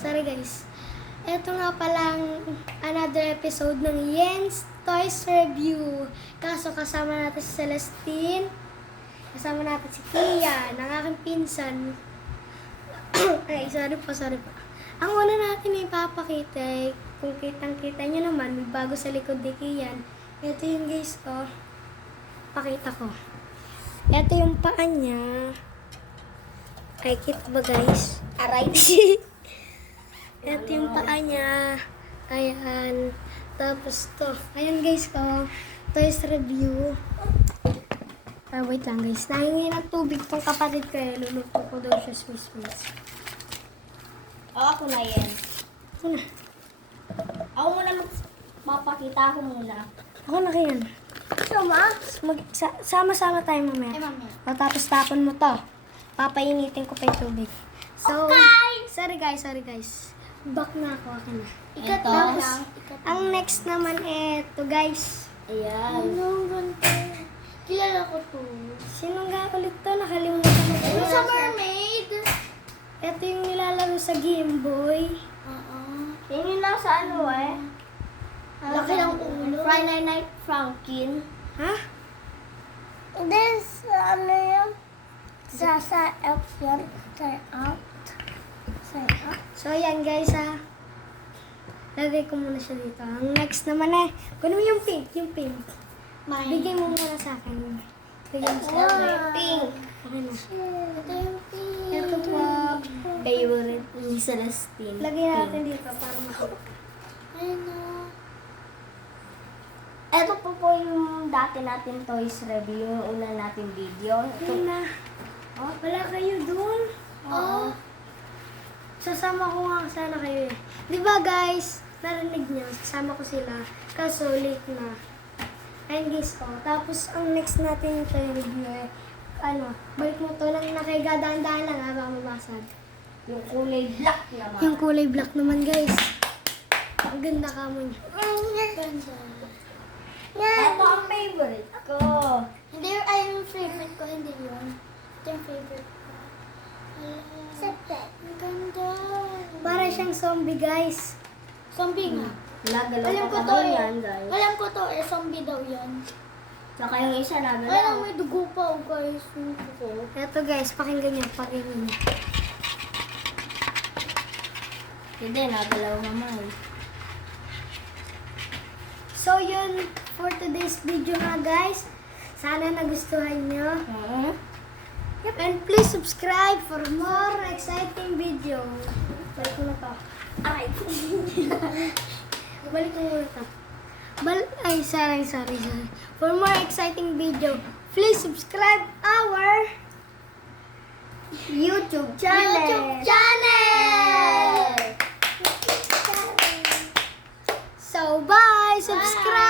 Sorry guys. Ito nga palang another episode ng Yen's Toys Review. Kaso kasama natin si Celestine. Kasama natin si Kian, ang aking pinsan. Ay, sorry po. Ang una natin ipapakita ay kung kitang-kita nyo naman, may bago sa likod ni Kian. Ito yung guys, oh. Pakita ko. Ito yung paa niya. Ay, kita ba guys? Aray. Ito yung paa niya. Ayan. Tapos to. Ayan guys ko. Toys review. Wait lang guys. Nahingi ng tubig tong kapatid ko eh. Luluto ko daw siya Swiss Miss. Ako na yan. Ako na. Ako muna mapakita ko muna. Ako na Kian. Sama-sama tayo mamaya. Mamaya. O tapos tapon mo to. Papainitin ko pa yung tubig. So, sorry guys. Back na ako. Akin na. Ito. Tapos, ang next naman ito guys. Ayan. Anong ganito? Kilala ko to. Sinong nga ulit to? Nakalimutan ko. Ano sa mermaid? Ito yung nilalaro sa Game Boy. Yan yung nasa ano eh. Laki ng ulo. Friday Night Franklin. Ha? This, ano yung sa F yan. Sign out. So, ayan guys ha. Lagay ko muna siya dito. Ang next naman eh. Kunin mo yung pink. Bigay mo muna sa akin. Bigay mo sa akin. Pink. Akin na. Ito yung pink. Ito po. Favorite ni Celestine. Lagay natin dito para makita. Ayun na. Ito po yung dati natin toys review, yung una natin video. Ayun na. Oh, wala kayo dun. Oo. Sasama ko nga sana kayo eh. Di ba guys, narinig niyo, sasama ko sila. Kaso late na. Ayun guys ko. Tapos ang next natin yung tayo review eh. Balik mo to lang nakaigadaan-daan lang ha, baka mabasag. Yung kulay black naman. Yung kulay black naman guys. Ang ganda ka mo niya. Ganda. Ito ang favorite ko. Hindi, ay yung favorite ko, hindi yun. Ito yung favorite ko. Ang ganda. Para siyang zombie guys. Zombie nga. Nagalaw Alam ko pa to kami eh. yan, guys. Alam ko to eh, zombie daw yan. Saka yung isa Ay, nagalaw. may dugo pa oh guys. Yung dugo. Ito guys, pakinggan niyo, pakinggan niyo. Hindi, nagalaw naman. So yun, for today's video nga guys. Sana nagustuhan niyo. Yep, and please subscribe for more exciting video. Balik ko na to. Ay! Balik ko muna to. Ay, sorry. For more exciting video, please subscribe our YouTube channel. So, bye! Subscribe!